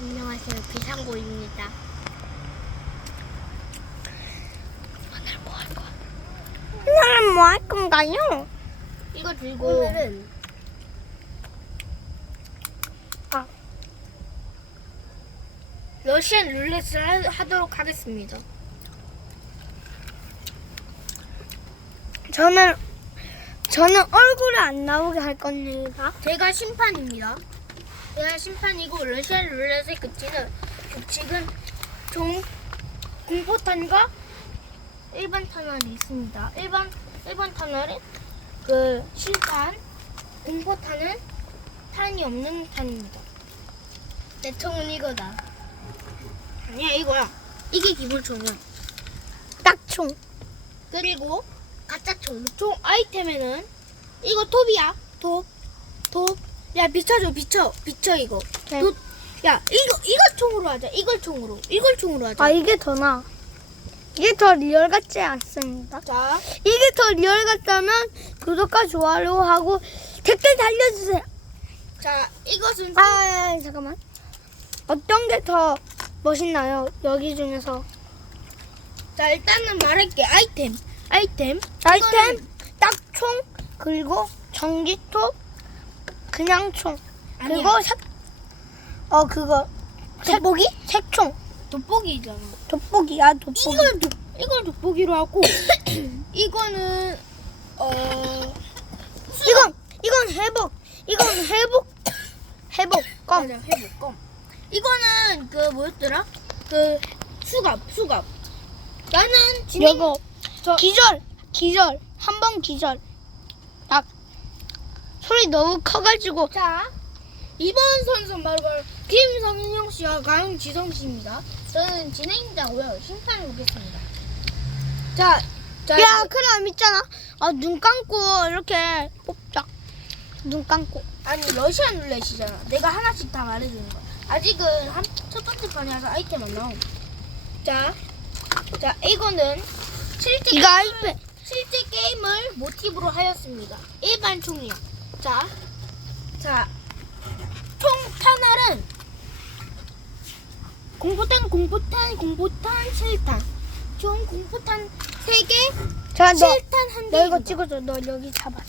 안녕하세요. 비상고입니다. 오늘 뭐 할 거야? 오늘은 뭐 할 건가요? 이거 들고 오늘은 아 러시안 룰렛을 하, 하도록 하겠습니다. 저는 저는 얼굴이 안 나오게 할 겁니다. 제가 심판입니다. 제가 심판이고 러시안 룰렛의 규칙은 규칙은 총 공포탄과 일반 탄환이 있습니다. 일반 일반 탄환은 그 실탄, 공포탄은 탄이 없는 탄입니다. 내 총은 이거다. 아니야 이거야. 이게 기본 총이야. 딱총. 그리고 가짜 총. 총 아이템에는 이거 톱이야. 톱. 톱. 야 비춰줘 비춰. 비춰 이거. 네. 톱. 야 이거 이거 총으로 하자. 이걸 총으로. 이걸 총으로 하자. 아 이게 더 나. 이게 더 리얼 같지 않습니다. 자. 이게 더 리얼 같다면 구독과 좋아요 하고 댓글 달려주세요. 자 이것은 아 잠깐만. 어떤 게 더 멋있나요? 여기 중에서 자 일단은 말할게. 아이템. 아이템. 아이템 딱총 그리고 전기톱 그냥 총 아니야. 그리고 색, 어 그거 돋보기 색총 돋보기잖아. 돋보기 야 돋보기 이걸 돋 이걸 돋보기로 하고 이거는 어 이건 이건 회복 이건 회복 회복 껌 맞아 해볼까? 이거는 그 뭐였더라? 그 수갑 수갑. 나는 진행 이거 저 기절 기절 한 번 기절 딱 소리 너무 커가지고 자, 이번 선수는 바로 바로 김성윤 씨와 강지성 씨입니다. 저는 진행자고요. 심판을 보겠습니다. 자, 자, 야 그럼 있잖아 아, 눈 감고 이렇게 뽑자 눈 감고 아니 러시안 룰렛이잖아. 내가 하나씩 다 말해주는 거야. 아직은 한, 첫 번째 판이라서 아이템 안 나옴. 자, 자 이거는 실제 이거 게임을- 아이패 실제 게임을 모티브로 하였습니다. 일반 총이요. 자, 자, 총 탄알은 공포탄, 공포탄, 공포탄, 실탄. 총 공포탄 3개, 자, 너, 실탄 한 너 이거 개. 찍어줘. 너 여기 잡아줘.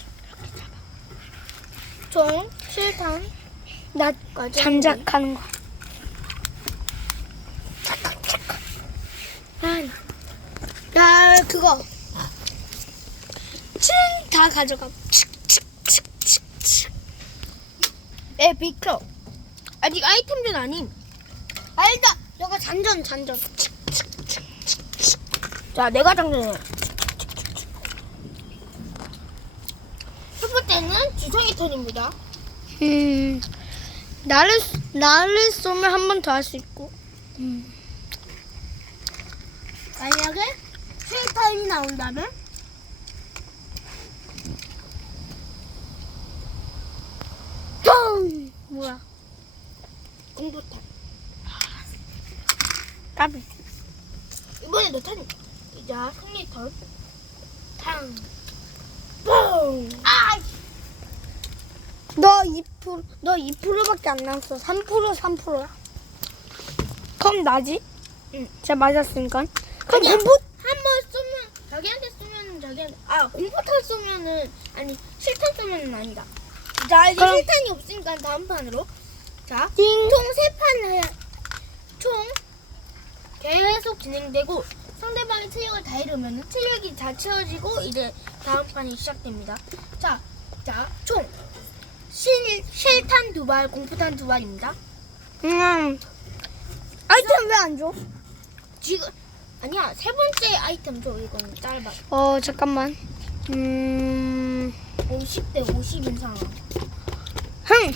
총 실탄. 나 맞아. 잠작하는 거. 잠깐. 아, 야, 그거. 층 다 가져가. 칙칙칙칙칙. 에 비클. 아직 아이템전 아님. 알다. 이거 잔전, 잔전. 자, 내가 장전해. 첫 번째는 지성의 턴입니다. 음, 나를 나를 쏘면 한 번 더 할 수 있고. 음. 만약에 실탄이 나온다면 뻥! 뭐야? 공포탄. 까비. 이번에 너 탄. 자, 승리 턴. 탕. 뻥. 아! 너 2%, 너 2%밖에 안 남았어. 3% 3%야. 그럼 나지? 응. 제가 맞았으니까. 그럼 아니야. 공부 한번 쏘면 자기한테 쏘면 자기한테 아 공포탄 쏘면은 아니 실탄 쏘면은 아니다. 자 이제 그럼- 실탄이 없으니까 다음 판으로 자 띵. 총세판 해야 총 계속 진행되고 상대방이 체력을 다 잃으면 체력이 다 채워지고 이제 다음 판이 시작됩니다. 자, 자, 총 실, 실탄 두 발, 공포탄 두 발입니다. 음. 아이템 왜 안 줘? 지금 아니야 세 번째 아이템 줘 이거는 짧아. 어, 잠깐만. 음. 50대 50인 상황. 흥.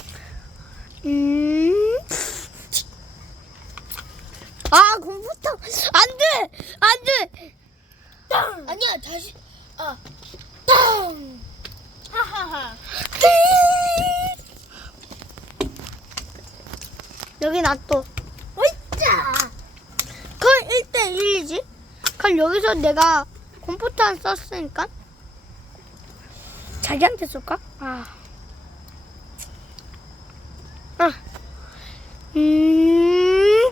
음. 아, 공부터 안 돼. 안 돼. 땅! 아니야 다시 아 땅! 하하하. 여기 놔둬. 으짜! 그건 1대1이지. 그럼 여기서 내가 컴퓨터 안 썼으니까. 자기한테 쏠까? 아. 아. 음.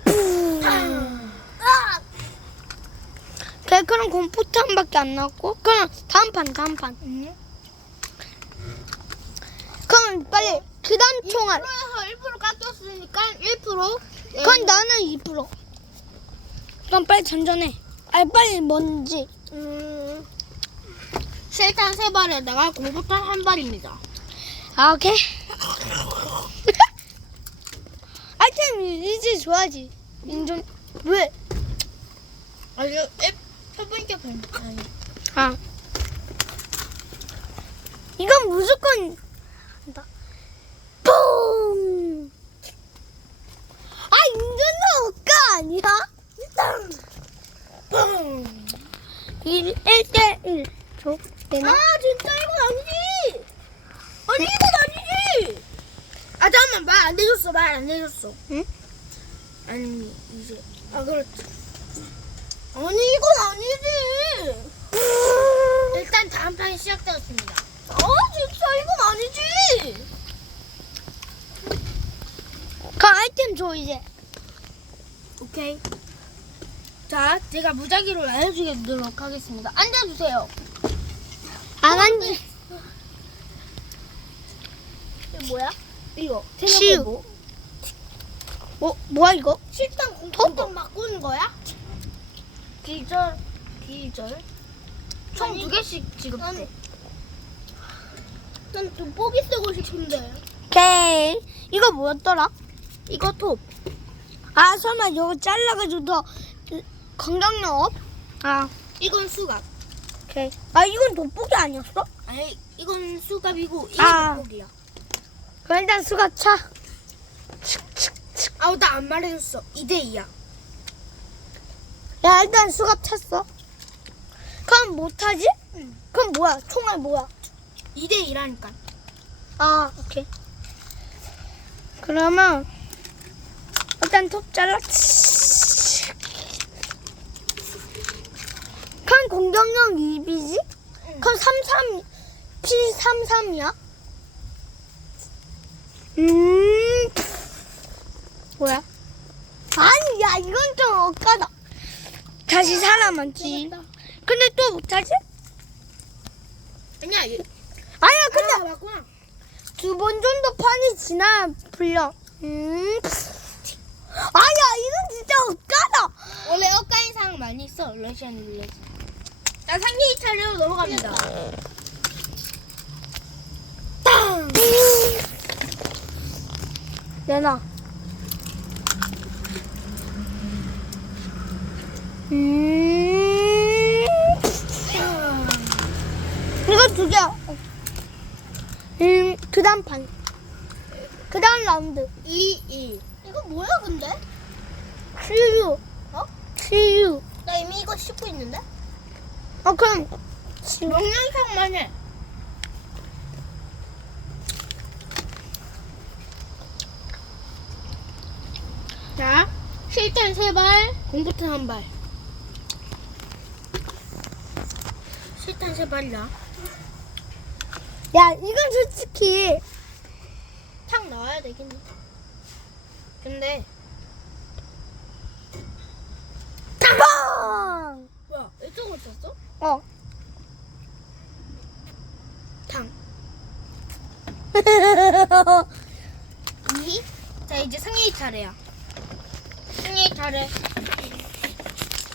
그래, 아. 그럼 컴퓨터 한 밖에 안 나왔고. 그럼 다음 판, 다음 판. 응? 그럼 빨리 그 다음 총알. 1%에서 1% 깎였으니까 1%. 그건 나는 2%. 그럼 빨리 전전해. 아니 빨리 뭔지. 음. 실탄 세 발에다가 공포탄 한 발입니다. 아 오케이. 아이템 이제 줘야지. 인정. 왜? 아 이거 앱판 아니. 아. 이건 무조건 한다. 뿡. 아 인정은 없가 아니야? 뻥. 1, 1대 1. 줘. 내놔. 아 진짜 이건 아니지. 아니 이건 아니지. 아 잠깐만 말 안 해줬어 말 안 해줬어. 응? 아니 이제 아 그렇지. 아니 이건 아니지. 일단 다음 판이 시작되었습니다. 아 아니지. 그 아이템 줘 이제. 오케이. 자 제가 무작위로 알려주도록 하겠습니다. 앉아주세요. 안 한지. 이거 뭐야? 이거 치유. 뭐? 뭐 뭐야 이거? 실탄 공통점 바꾸는 거야? 기절, 기절. 총 두 개씩 지급돼. 난 돋보기 쓰고 싶은데. 오케이. 이거 뭐였더라? 이거 톱. 아 설마 이거 잘라가지고 더 건강력 업? 아 이건 수갑. 오케이. 아 이건 돋보기 아니었어? 아니 이건 수갑이고 이게 아. 돋보기야. 그럼 일단 수가 차. 아우 나 안 말해줬어. 2대 2야. 야 일단 수갑 찼어. 그럼 못하지? 응. 그럼 뭐야? 총알 뭐야? 2대 2라니까. 아 오케이. 그러면 일단 톱 잘라. 그럼 공격력 2비지? 그럼 33 P33이야? 음 뭐야? 아니 야 이건 좀 억까다. 다시 살아만지. 근데 또 못하지? 아니야. 얘, 아니야 근데 아, 맞구나. 두번 정도 판이 지나 불려. 음. 아야 이건 진짜 억까다. 원래 엇가인 상황 많이 있어. 러시안 룰렛. 자 상계 2차례로 넘어갑니다. 땅! 내놔. 음. 이거 두 개야. 음, 그 다음 판. 그 다음 라운드. 2, 2. 이거 뭐야 근데? 치유. 어? 치유. 나 이미 이거 씹고 있는데? 어, 그럼. 영양상만 해. 자, 실탄 세 발, 공포탄 한 발. 실탄 세 발이야. 야, 이건 솔직히. 탁 나와야 되겠네. 근데, 빵! 뭐야, 이쪽을 썼어? 어. 탕. 이? 자, 이제 상의 차례야. 상의 차례.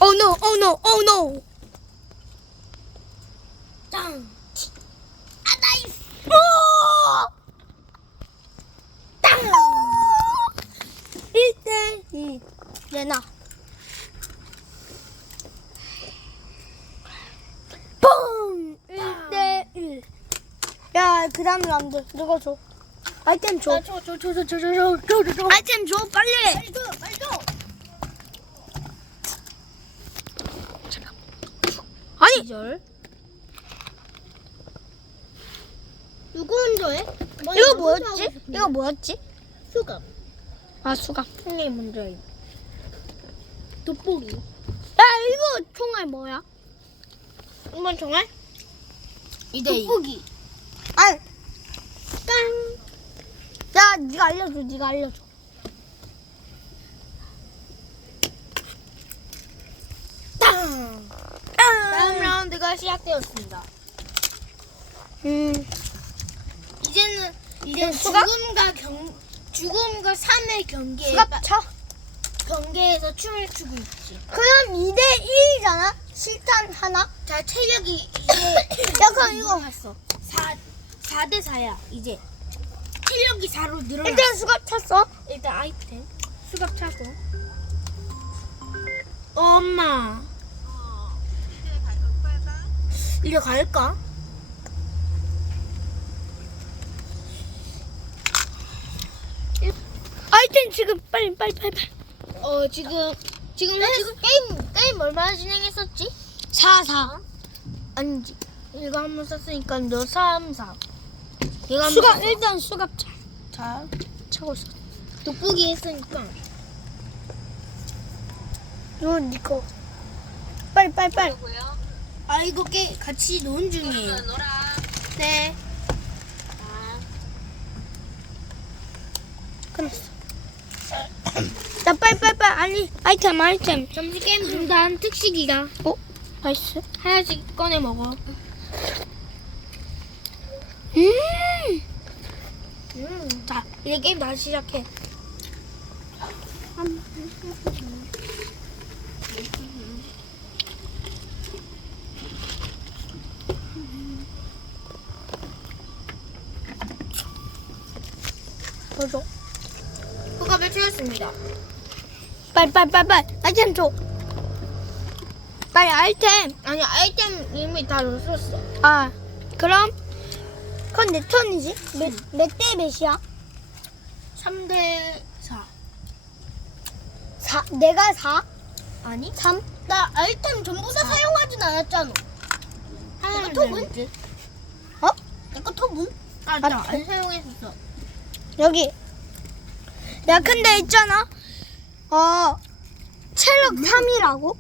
oh no, oh no, oh no. 짱. 얘나 뽕! 1대1. 아. 야, 그 다음은 안 돼. 누가 줘. 아이템 줘. 줘, 줘, 줘, 줘, 줘, 줘, 아이템 줘, 빨리. 빨리 줘, 빨리 줘. 아니. 기절. 누구 먼저 해? 이거 뭐 뭐였지? 이거 뭐였지? 수갑. 아, 수갑. 선생님 먼저 해. 돋보기. 야, 이거 총알 뭐야? 이번 정말? 2대2. 돋보기. 아, 깡. 야, 네가 알려줘, 네가 알려줘. 땅. 깡. 다음 라운드 경기가 시작되었습니다. 음. 이제는 이제 수갑? 죽음과 경 죽음과 삶의 경기에 수갑차? 경계에서 춤을 추고 있지. 그럼 2대 1이잖아? 실탄 하나? 자 체력이 이제 약간 이거. 갔어. 4 4대 4야 이제. 체력이 4로 늘어났어. 일단 수갑 찼어. 일단 아이템 수갑 차고 엄마 이제 갈까? 아이템 지금 빨리 빨리 빨리 빨리. 어 지금 지금 지금 게임 게임 얼마나 진행했었지? 4 4. 아니지 이거 한 번 썼으니까 너 3, 4 이거 한번 수갑 썼어. 일단 수갑 차. 자 차고 있어. 돋보기 했으니까 이거 네 거. 빨리 빨리 빨리. 아 이거 게 같이 논 중이에요 네 끝났어. 자 빨리 빨리 빨리 아니 아이템 아이템. 잠시 게임 중단 특식이다 어? 나이스. 하나씩 꺼내 먹어 음. 음, 자, 이제 게임 다시 시작해. 보죠. 후갑을 채웠습니다. 빨리 빨리 빨리 빨리 아이템 줘. 빨리 아이템. 아니, 아이템 이미 다 썼어. 아 그럼 그건 내 턴이지. 몇몇대 몇이야? 3대 4. 4 내가 4? 아니? 3? 나 아이템 전부 다 사용하진 않았잖아. 이거 톱은? 들었지? 어? 내거 톱은? 아, 아, 나 톱? 안 사용했었어. 여기. 야 근데 있잖아. 어 체력 3이라고?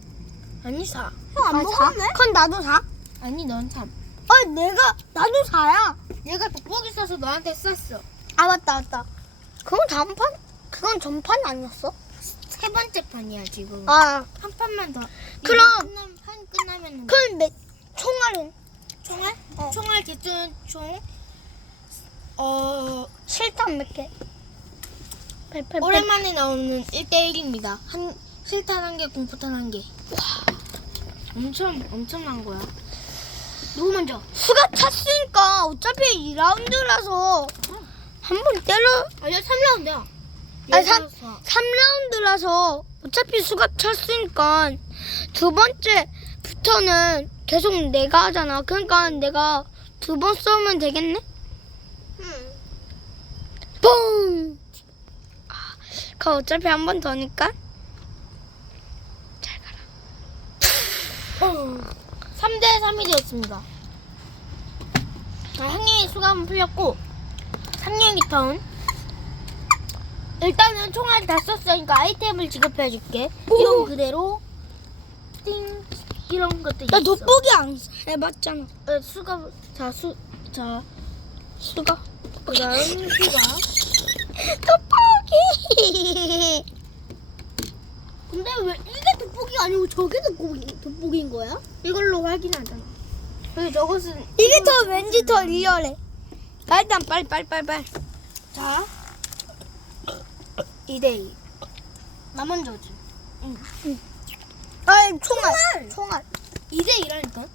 아니, 4. 형안 먹었네? 그건 나도 4. 아니, 넌 3. 아 내가 나도 4야. 얘가 돋보기 써서 너한테 썼어. 아 맞다 맞다. 그건 다음 판? 그건 전판 아니었어? 세 번째 판이야, 지금. 아 한 판만 더. 그럼- 끝나면, 판 끝나면. 그럼 몇 총알은 총알? 어. 총알 개수는 총, 어, 실탄 몇 개? 팔팔팔. 오랜만에 나오는 1대1입니다. 한, 실탄 한 개, 공포탄 한 개. 와, 엄청, 엄청난 거야. 누구 먼저? 수가 찼으니까 어차피 2라운드라서 한 번 때려 아니야, 3라운드야. 아니, 삼- 3라운드라서 어차피 수가 찼으니까 두 번째부터는 계속 내가 하잖아. 그러니까 내가 두 번 쏘면 되겠네? 응. 뽕! 아, 그 어차피 한 번 더니까 잘 가라. 3대 3이 되었습니다. 자, 향님의 수감은 풀렸고, 상냥이 턴. 일단은 총알 다 썼으니까 아이템을 지급해 줄게. 오. 이건 그대로, 띵, 이런 것들이 나 있어. 돋보기 안 해봤잖아. 어, 수가, 자, 수, 자, 수가. 그 다음 수가. 돋보기! 근데 왜 이게 돋보기가 아니고 저게 돋보기, 돋보기인 거야? 이걸로 확인하잖아. 그리고 저것은. 이게 더 왠지 더 리얼해. 나 일단 빨리 빨리 빨리 빨리. 자, 2대2. 나 먼저지. 아 총알. 총알. 2대2라니까.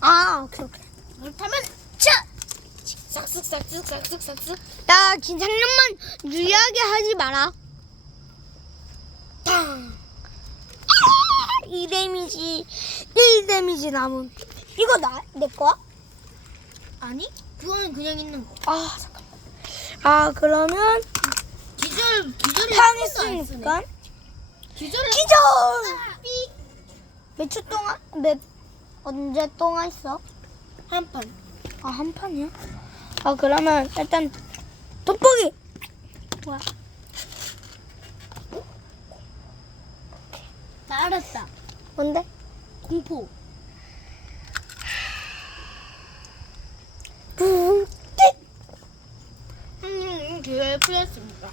아 오케이 오케이. 그렇다면, 자! 싹쓱, 싹쓱, 싹쓱, 싹쓱. 야 긴장력만 유리하게 하지 마라. 탕! 2 데미지 1 데미지 남은. 이거 나 내 거야? 아니? 그거는 그냥 있는 거. 아 잠깐. 아 그러면 기절, 기절이 당했으니까 기절을. 기절. 아, 삑! 몇초 동안 몇 언제 동안 있어? 한 판. 아 한 판이야? 아 그러면 일단 돋보기. 와. 나 알았다. 뭔데? 공포. 뿡. 음, 기절 풀렸습니다.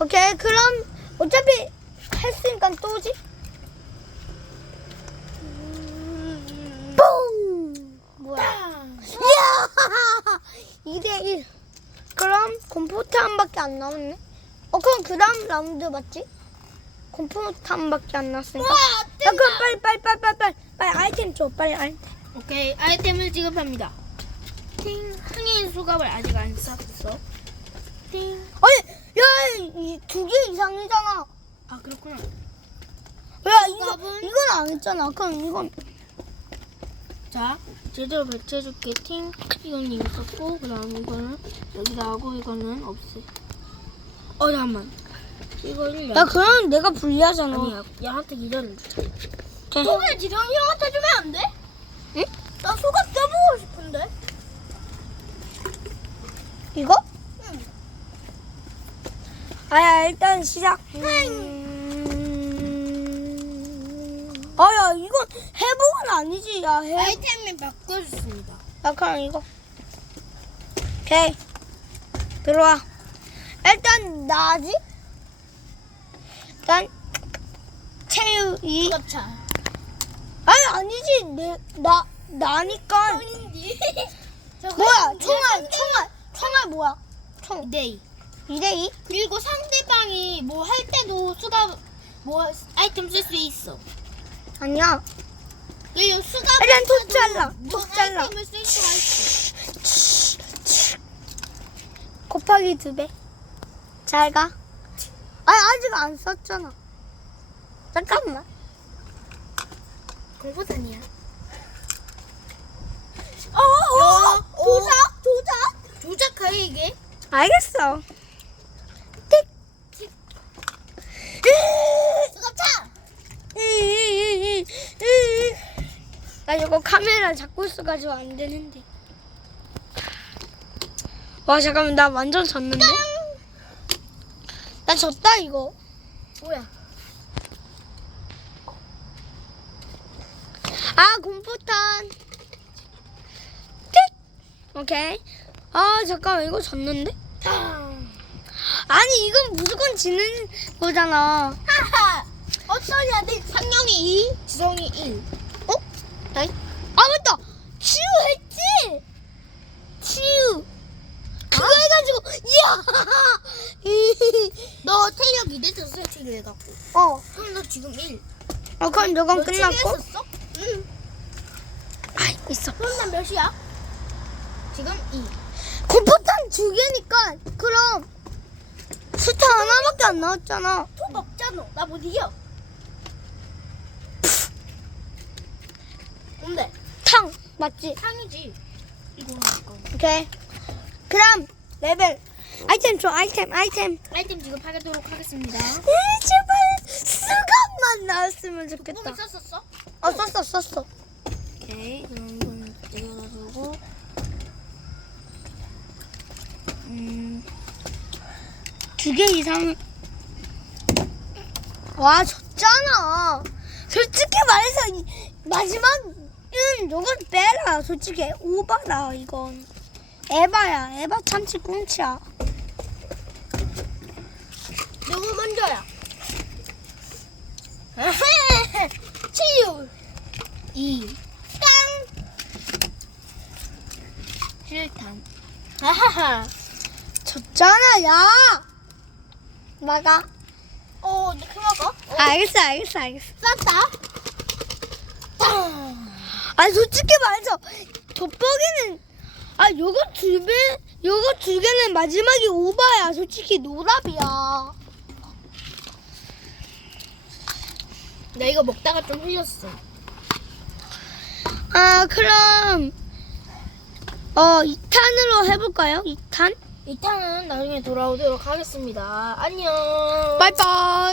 오케이 그럼 어차피 했으니까 또지. 뿡. 뭐야? 땅! 이야! 2대1. 그럼 콤포트 한 밖에 안 남았네. 어, 그럼 그 다음 라운드 맞지? 콤포트 한 밖에 안 남았으니까. 와, 야, 그럼 빨리, 빨리, 빨리, 빨리, 빨리, 빨리 아이템 줘. 빨리 아이템. 오케이, 아이템을 지급합니다. 띵, 항해인 수갑을 아직 안 쌌어. 띵. 아니, 야, 이두개 이상이잖아. 아, 그렇구나. 야, 이거, 수갑은? 이건 안 했잖아. 그럼 이건. 자, 제대로 배치해줄게. 팅. 이건 이미 썼고, 그 다음 이거는 여기다 하고, 이거는 없애. 어, 잠깐만. 이거를 야, 그럼 내가 불리하잖아. 아니야, 야한테 기다려 주자. 오케이. 소개 지금 형한테 주면 안 돼? 응? 나 소가 써보고 싶은데. 이거? 응. 아야, 일단 시작. 아니지. 야, 해. 아이템을 바꿔줬습니다. 야, 그럼 이거. 오케이. 들어와. 일단 나지? 일단 체육이 그렇죠. 아니 아니지 내나 나니까. 뭐야 총알 총알 총알 뭐야 총 네. 2대2 그리고 상대방이 뭐 할 때도 수갑 뭐 아이템 쓸 수 있어. 아니야 그리고 수갑 일단 톡 잘라, 뭐톡 잘라. 아이템을 쓸 수가 있어. 곱하기 두 배 잘 가 아니 아직 안 썼잖아 잠깐만 공포탄이야. 어, 어, 조작? 조작? 조작해 이게? 알겠어 틱 수갑 차. 나 이거 카메라 잡고 있어가지고 안 되는데. 와 잠깐만 나 완전 졌는데? 나 졌다 이거. 뭐야? 아 공포탄. 틱. 오케이. 아 잠깐만 이거 졌는데? 탕. 아니 이건 무조건 지는 거잖아. 어떤 애들 상영이 2, 지성이 1. 아 맞다. 치유 했지. 치유. 그거 해가지고 이야. 너 체력 2대 설치를 해갖고. 어. 그럼 너 지금 1. 어 그럼 저건 너 끝났고. 치유했었어? 응. 아 있어. 그럼 난 몇이야? 지금 2. 공포탄 두 개니까 그럼 수타 하나밖에 안 나왔잖아. 톡 없잖아. 나 못 이겨. 뭔데? 탕 맞지? 상이지. 이거 오케이. 그럼 레벨 아이템 줘 아이템 아이템. 아이템 지급하도록 하겠습니다. 에이, 제발 수갑만 나왔으면 좋겠다. 뽕이 썼었어? 어 썼어 썼어. 오케이. 그럼 이건 내려가지고. 음. 두 개 이상. 와 졌잖아. 솔직히 말해서 이 마지막 은 요건 빼라. 솔직히 오바다 이건. 에바야. 에바 참치 꿍치야. 누구 먼저야? 치유 2 땅! 실탄 아하하 졌잖아 야. 막아. 어, 너 그만가? 어, 알겠어 알겠어 알겠어. 쌌다 땅! 아니 솔직히 말해서 돋보기는 아 요거 두 배, 요거 두 개는 마지막이 오바야. 솔직히 노답이야. 나 이거 먹다가 좀 흘렸어 아 그럼 어 2탄으로 해볼까요? 2탄? 이 탄은 나중에 돌아오도록 하겠습니다 안녕 바이바이.